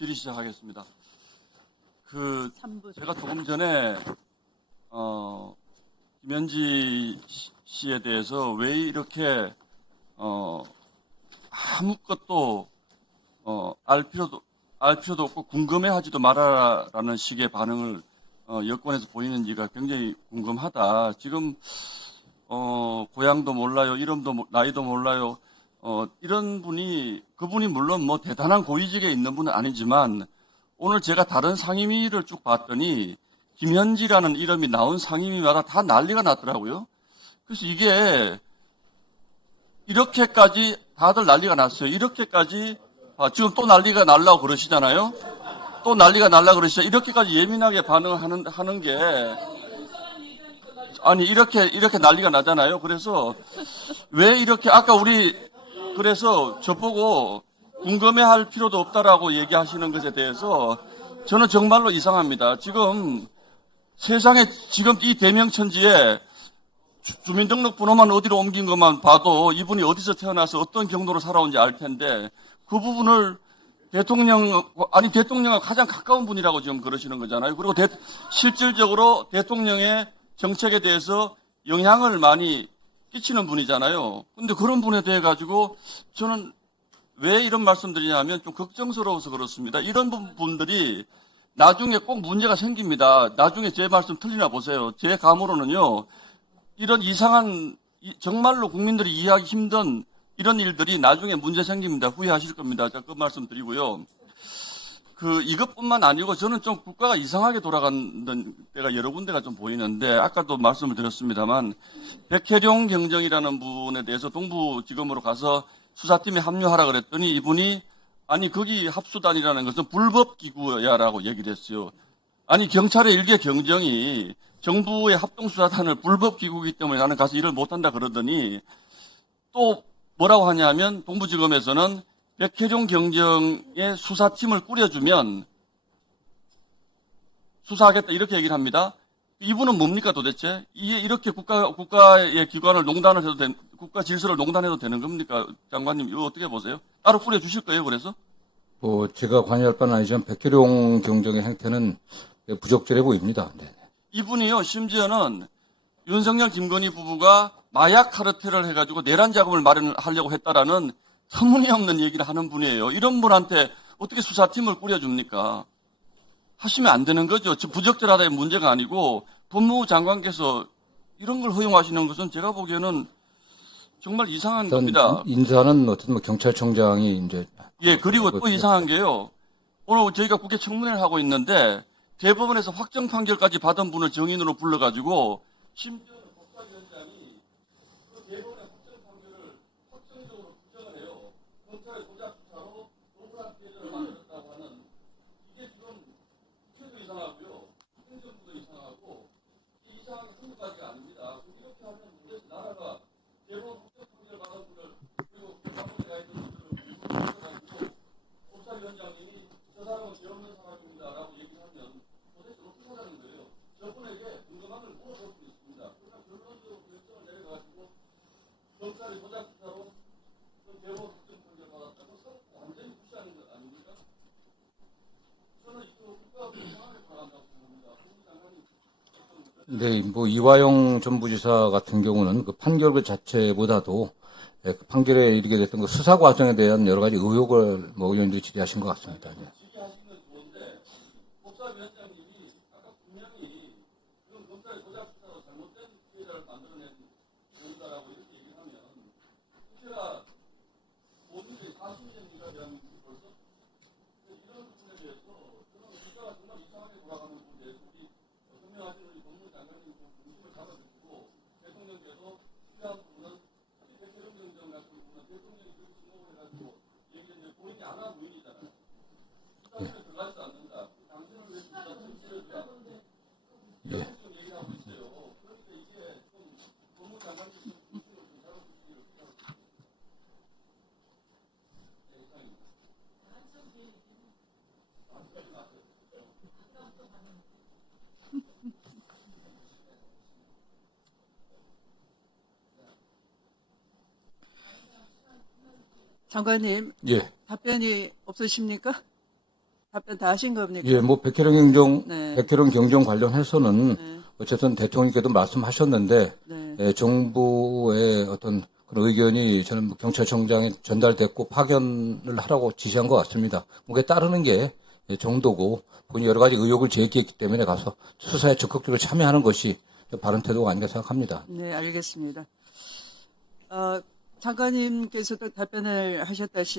질의 시작하겠습니다. 삼부 제가 조금 전에 김현지 씨에 대해서 왜 이렇게 아무것도 알 필요도 없고 궁금해하지도 말아라라는 식의 반응을 여권에서 보이는지가 굉장히 궁금하다. 지금 고향도 몰라요, 이름도 나이도 몰라요. 이런 그분이 물론 뭐 대단한 고위직에 있는 분은 아니지만 오늘 제가 다른 상임위를 쭉 봤더니 김현지라는 이름이 나온 상임위마다 다 난리가 났더라고요. 그래서 이게 이렇게까지 다들 난리가 났어요. 이렇게까지 지금 또 난리가 날라고 그러시잖아요. 또 난리가 날라 그러시죠. 이렇게까지 예민하게 반응하는 게 아니 이렇게 난리가 나잖아요. 그래서 왜 이렇게 아까 그래서 저보고 궁금해할 필요도 없다라고 얘기하시는 것에 대해서 저는 정말로 이상합니다. 지금 세상에 지금 이 대명천지에 주민등록번호만 어디로 옮긴 것만 봐도 이분이 어디서 태어나서 어떤 경로로 살아온지 알 텐데 그 부분을 대통령과 가장 가까운 분이라고 지금 그러시는 거잖아요. 그리고 실질적으로 대통령의 정책에 대해서 영향을 많이 끼치는 분이잖아요. 근데 그런 분에 대해 가지고 저는 왜 이런 말씀 드리냐면 좀 걱정스러워서 그렇습니다. 이런 분들이 나중에 꼭 문제가 생깁니다. 나중에 제 말씀 틀리나 보세요. 제 감으로는요. 이런 이상한 정말로 국민들이 이해하기 힘든 이런 일들이 나중에 문제 생깁니다. 후회하실 겁니다. 자, 그 말씀 드리고요. 이것뿐만 아니고 저는 좀 국가가 이상하게 돌아가는 때가 여러 군데가 좀 보이는데 아까도 말씀을 드렸습니다만 백혜룡 경정이라는 분에 대해서 동부지검으로 가서 수사팀에 합류하라 그랬더니 이분이 아니 거기 합수단이라는 것은 불법 기구야라고 얘기를 했어요. 아니 경찰의 일개 경정이 정부의 합동수사단을 불법 기구이기 때문에 나는 가서 일을 못한다 그러더니 또 뭐라고 하냐면 동부지검에서는 백혜룡 경정의 수사팀을 꾸려주면 수사하겠다 이렇게 얘기를 합니다. 이분은 뭡니까 도대체? 이렇게 국가의 기관을 국가 질서를 농단해도 되는 겁니까? 장관님 이거 어떻게 보세요? 따로 꾸려주실 거예요 그래서? 제가 관여할 바는 아니지만 백혜룡 경정의 행태는 부적절해 보입니다. 네. 이분이요 심지어는 윤석열 김건희 부부가 마약 카르텔을 해가지고 내란 자금을 마련하려고 했다라는 터무니없는 얘기를 하는 분이에요. 이런 분한테 어떻게 수사팀을 꾸려줍니까? 하시면 안 되는 거죠. 부적절하다의 문제가 아니고 법무부 장관께서 이런 걸 허용하시는 것은 제가 보기에는 정말 이상한 겁니다. 인사는 어쨌든 경찰청장이 이제 그리고 또 이상한 게요. 오늘 저희가 국회 청문회를 하고 있는데 대법원에서 확정 판결까지 받은 분을 정인으로 불러가지고 심지어는 법사위원장이 그 대법원의 확정 판결을 확정적으로 부정을 해요. 검찰의 조작 수사로 억울한 피해자를 만들었다고 하는 이게 지금 국회도 이상하고요. 행정부도 이상하고 이 이상한 게 한두 가지가 아닙니다. 이렇게 하면 도대체 나라가 대법원 확정 판결을 받은 분을 그리고 대법원에 가 있는 분들을 불러가지고 법사위원장님이 저 사람은 죄 없는 사람입니다라고 얘기하면 도대체 어떻게 하자는 거예요? 저분에게 궁금한 걸 물어볼 수 있습니다. 그러나 결론적으로 결정을 내려가지고 경찰이 조작 수사로 대법원 확정 판결을 받았다고 완전히 무시하는 것 아닙니까? 저는 이거 국가가 이상하게 돌아간다고 생각합니다. 네, 이화영 전 부지사 같은 경우는 그 판결 그 자체보다도 그 판결에 이르게 됐던 그 수사 과정에 대한 여러 가지 의혹을 의원님들이 질의하신 것 같습니다. 네. 질의하시는 건 좋은데 법사위원장님이 아까 분명히 그건 검찰의 조작 수사로 잘못된 피해자를 만들어낸 경우다라고 이렇게 얘기를 하면 국회가 모든 게 사실입니까? 대한민국이 벌써? 이런 부분에 대해서 저는 국가가 정말 이상하게 돌아가는 부분에 대해서 우리 선명하신 우리 법무부 장관님 중심을 잡아주시고 대통령께서 필요한 부분은 특히 백혜룡 경정 같은 부분은 대통령이 그렇게 지목을 해가지고 얘기했는데 본인이 안 한 부인이잖아요. 수사팀에 들어가지도 않는다. 당신은 왜 수사팀을 실어주라? 예. 지금 얘기하고 있어요. 그러니까 이게 좀 법무부 장관님 중심을 좀 잡아주시기를 부탁드립니다. 네, 이상입니다. 장관님 예. 답변이 없으십니까? 답변 다 하신 겁니까? 예, 뭐 백혜령 네. 경정 관련해서는 네. 어쨌든 대통령께도 말씀하셨는데 네. 정부의 어떤 그런 의견이 저는 뭐 경찰청장에 전달됐고 파견을 하라고 지시한 것 같습니다. 그게 따르는 게 정도고 본인이 여러 가지 의혹을 제기했기 때문에 가서 수사에 적극적으로 참여하는 것이 바른 태도가 아닌가 생각합니다. 네, 알겠습니다. 장관님께서도 답변을 하셨다시피